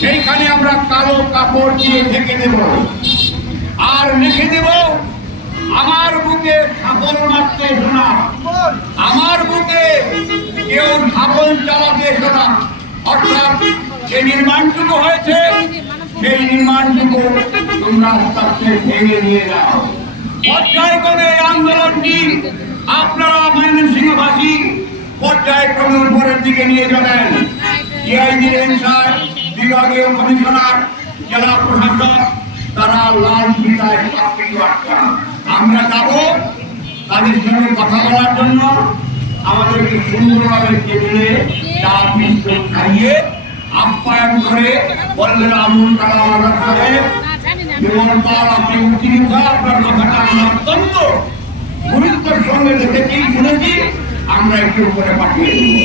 সেইখানে আমরা কালো কাপড় দিয়ে ঢেকে দেব আর লিখে দেব, আমার বুকে ছাগল মারতে এসো না, আমার বুকে কেউ ছাগল চালাতে এসো না। অর্থাৎ যে নির্মাণটুকু হয়েছে সেই নির্মাণটুকু তোমরা ভেঙে নিয়ে যাও। পর্যায়ক্রমে এই আন্দোলনটি আপনারা ময়মনসিংহবাসী পর্যায়ক্রমে উপরের দিকে নিয়ে যাবেন। বিভাগীয় কমিশনার, জেলা প্রশাসক তারা লাল ফিতায় আমরা যাব তাদের সঙ্গে কথা বলার জন্য। আমাদেরকে সুন্দরভাবে টেবিলে চা বিস্কুট খাইয়ে আপ্যায়ন করে বললেন, আবুল কালাম আজাদ সাহেব, বিমল পাল, আপনি উত্তীর্ণ, আপনার কথাটা আমরা অত্যন্ত গুরুত্বের সঙ্গে দেখেছি, শুনেছি, আমরা একটু উপরে পাঠিয়ে দেব।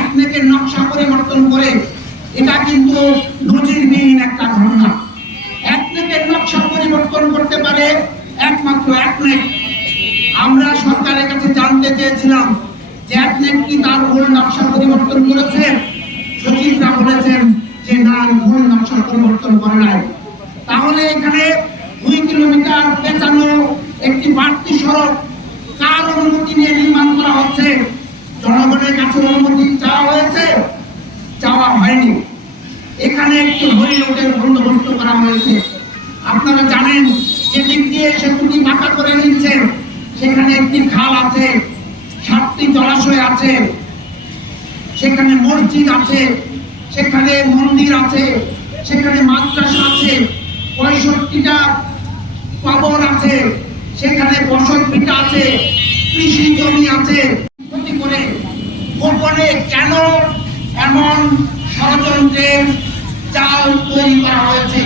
একনেকের নকশা পরিবর্তন করে, এটা কিন্তু নজিরবিহীন একটা ঘটনা। একনেকের নকশা পরিবর্তন করতে পারে একমাত্র একনেক। আমরা সরকারের কাছে জানতে চেয়েছিলাম যে একনেক কি তার মূল নকশা পরিবর্তন করেছে। সচিবরা বলেছেন যে না, মূল নকশা পরিবর্তন করে নাই। তাহলে এখানে 2 কিলোমিটার পেঁচানো একটি বাড়তি সড়ক কার অনুমতি নিয়ে নির্মাণ করা হচ্ছে? জনগণের কাছে অনুমতি চাওয়া হয়েছে? চাওয়া হয়নি। এখানে একটি হরিণ রোডের বন্দোবস্ত করা হয়েছে। আপনারা জানেন যে দিক দিয়ে সেতুটি বাঁকা করে নিচ্ছে, সেখানে একটি খাল আছে, 7টি জলাশয় আছে, সেখানে মসজিদ আছে, সেখানে মন্দির আছে, সেখানে মাদ্রাসা আছে, 65টা কবর আছে, সেখানে বসত ভিটা আছে, কৃষি জমি আছে। ক্ষতি করে গোপনে কেন এমন ষড়যন্ত্রের চাল তৈরি করা হয়েছে?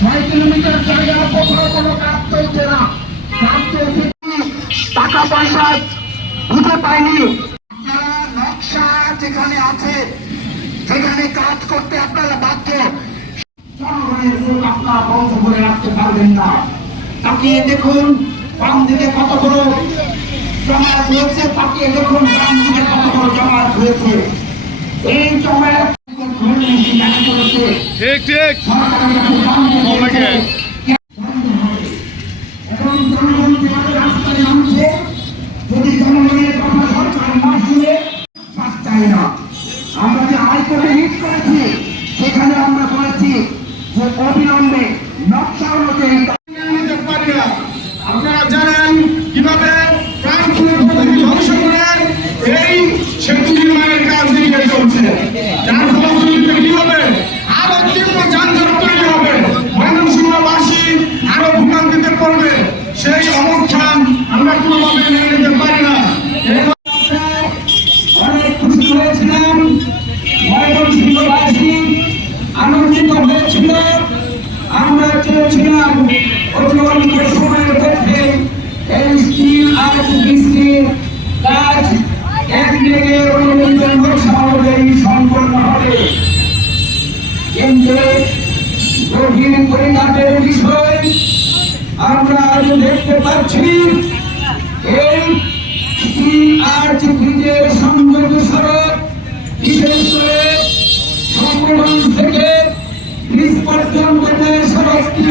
6 কিলোমিটার জায়গা কোথাও কোনো কাজ চলছে না, টাকা পয়সা বুঝে পাইনি। আপনারা নকশা যেখানে আছে, যেখানে কাজ করতে আপনারা বাধ্য, জনগণের মুখ আপনারা বন্ধ করে রাখতে পারবেন না। তাকিয়ে দেখুন বাম দিকে কত বড় জমায়েত হয়েছে, তাকিয়ে দেখুন বাম দিকে কত বড় জমায়েত হয়েছে। এই জমায়েত ঠিক ঠিক এখন জনগণ যেভাবে রাস্তায় নামছে, যদি জনগণের কথা সরকার না শুনে চাই না। আমরা যে হাইকোর্টে হিট করেছি, সেখানে আমরা বলেছি যে অবিলম্বে নকশা অনুযায়ী। আপনারা জানেন কিভাবে প্রাণ খুলে ধ্বংস করে এই সেতু নির্মাণের কাজ এগিয়ে চলছে, যার ফলশ্রুতিতে কি হবে? আরো তীব্র যানজট তৈরি হবে, ময়মনসিংহবাসী আরো ভোগান্তিতে পড়বে। সেই অবস্থান আমরা কোনোভাবে মেনে নিতে পারি না। অনেক খুশি হয়েছিলাম, ময়মনসিংহবাসী আনন্দিত হয়েছিল। আমরা চেয়েছিলাম অতি অল্প সময়ের মধ্যে এই স্টিল আর্ট বৃষ্টির কাজ একদিনের অনুমোদিত নকশা অনুযায়ী সম্পন্ন হবে। কিন্তু গভীর পরিণামের বিষয় আমরা আজ দেখতে পাচ্ছি, এই স্টিল আর্ট ব্রিজের সংযোগ সড়ক, বিশেষ করে শঙ্করগঞ্জ থেকে ব্রিজ পর্যন্ত যে সড়কটি